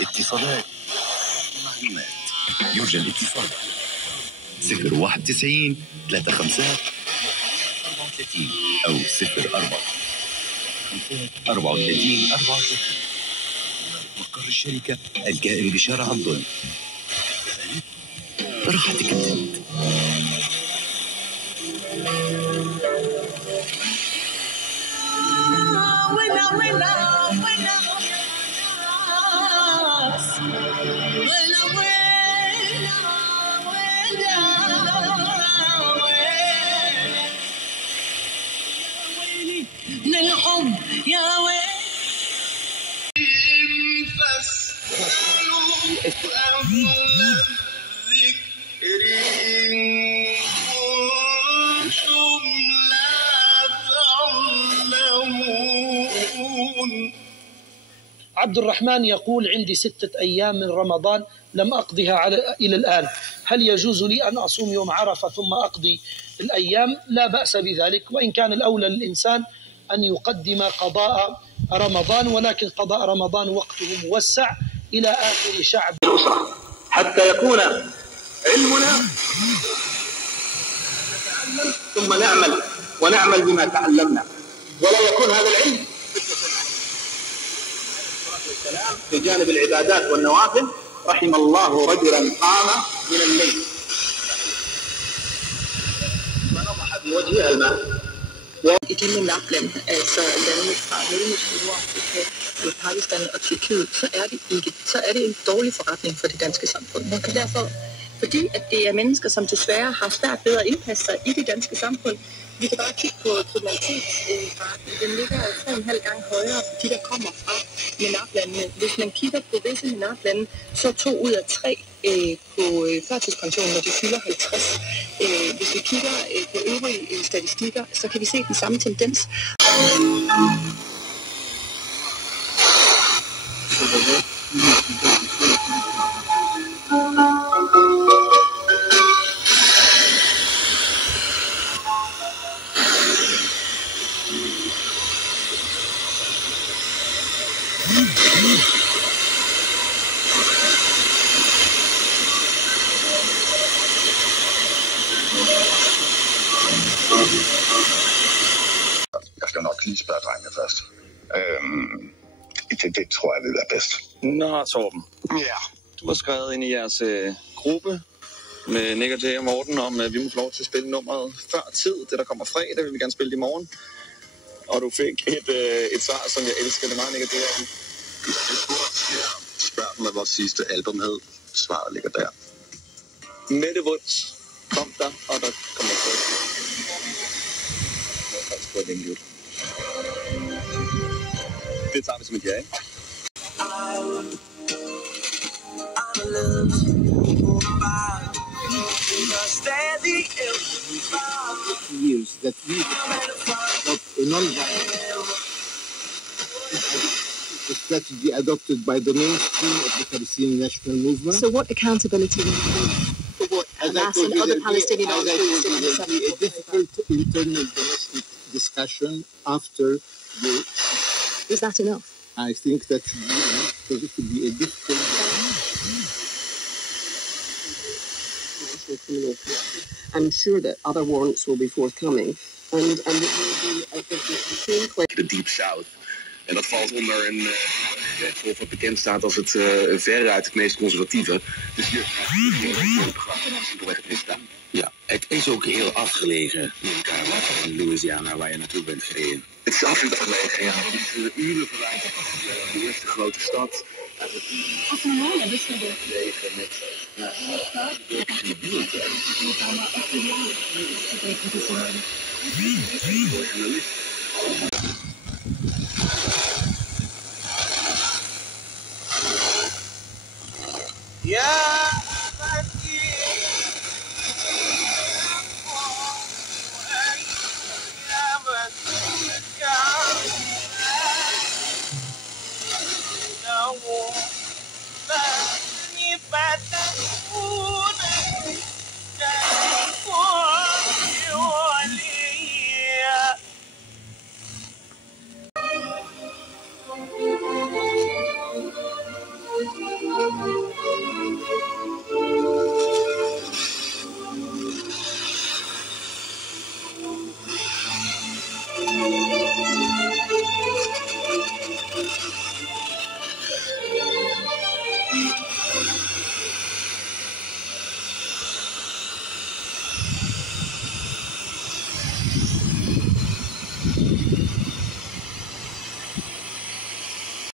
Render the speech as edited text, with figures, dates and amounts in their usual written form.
اتصالات معلومات. يوجد اتصال 091 35 34 أو 04 34 34. مقر الشركة الكائن بشارع عبد راحتك انت. للحب يا ويلي عبد الرحمن يقول: عندي 6 أيام من رمضان لم أقضها إلى الآن، هل يجوز لي أن أصوم يوم عرفة ثم أقضي الأيام؟ لا بأس بذلك، وإن كان الأولى للإنسان أن يقدم قضاء رمضان، ولكن قضاء رمضان وقته موسع إلى آخر شعب الأسرة حتى يكون علمنا نتعلم ثم نعمل ونعمل بما تعلمنا، ولا يكون هذا العلم في جانب العبادات والنوافل. رحم الله رجلا قام من الليل فنضح بوجهها الماء. I de MENAP-lande, altså landene fra Mellemøsten, Nordafrika, Pakistan og Tyrkiet, så er det en dårlig forretning for det danske samfund. Og derfor, fordi at det er mennesker, som desværre har svært ved at indpasse sig i det danske samfund. Vi kan bare kigge på kriminalitetsraten. Den ligger 3,5 gange højere for de, der kommer fra MENAP-landene. Hvis man kigger på visse MENAP-lande, så 2 ud af 3 på førtidspension, når de fylder 50. Hvis vi kigger på øvrige statistikker, så kan vi se den samme tendens. Jeg skal nok lige spørge drengene først. Det tror jeg vil være bedst. Nå, Torben. Ja. Du har skrevet ind i jeres gruppe med Nick og Jay og Morten om, at vi må få lov til at spille nummeret før tid. Det, der kommer fredag, vil vi gerne spille i morgen. Og du fik et svar, som jeg elsker. Det meget, Nick og Jay. Spørg dem, hvad vores sidste album hed. Svaret ligger der. Mette Woods kom der, og der kommer fredag. Jeg har faktisk fået længe ud. Det tager vi som et ja, ikke? Years that we of a non-violent strategy adopted by the mainstream of the Palestinian national movement. So what accountability will you do for what Hamas and other Palestinian groups did in the There will be a difficult internal domestic discussion after the... Is that enough? I think that should be enough, because it will be a difficult... I'm sure that other warrants will be forthcoming. And it will be, I think, the same question. De Deep South. En dat valt onder een golf wat bekend staat als het veruit het meest conservatieve. Dus hier Ja, het is ook heel afgelegen, in Louisiana, waar je naartoe bent gereden. het is af en toe gelegen, ja. Het is uren verwijderd van de eerste grote stad.